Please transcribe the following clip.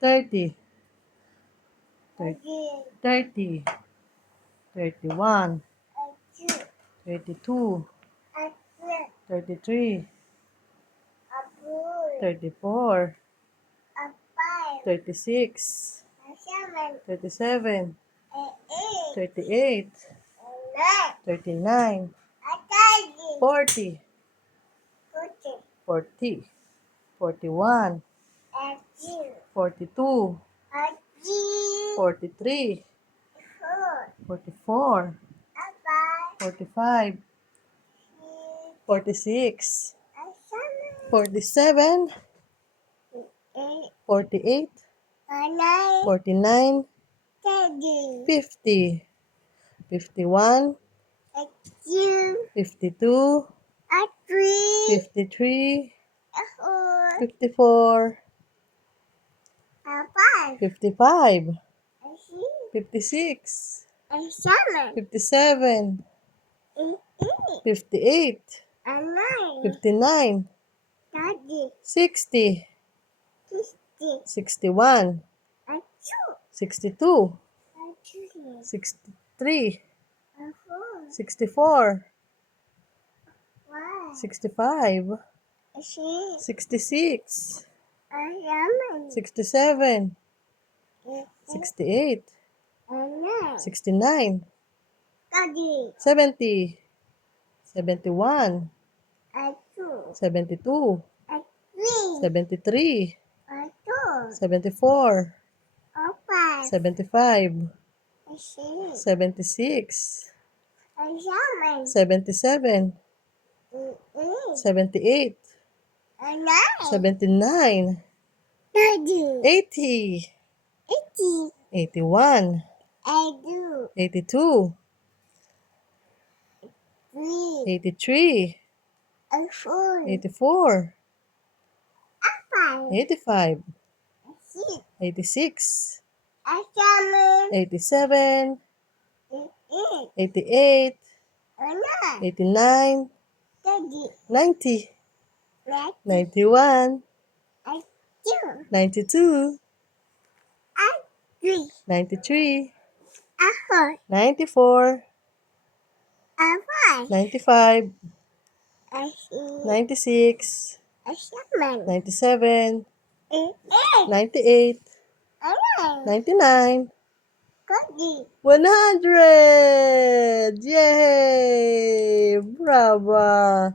30, 30, 31, 32, 33, 34, 36, 37, 38, 39, 40, 40, 41, 42, 43, 44, 45, 46, 47, 48, 49, 50, 51, 52, 53, 54, 55, 56, 57, 58, 59, 60, 61, 62, 63, 64, 65, 66, 67, 68, 69, 70, 71, 72, 73, 74, 75, 76, 77, 78, 79, 80, 81, 82, 83, 84, 85, 86, 87, 88, 89, 90, 91, 92, 93, 94, 95, 96, 97, 98, 99, 100! Yay! Bravo!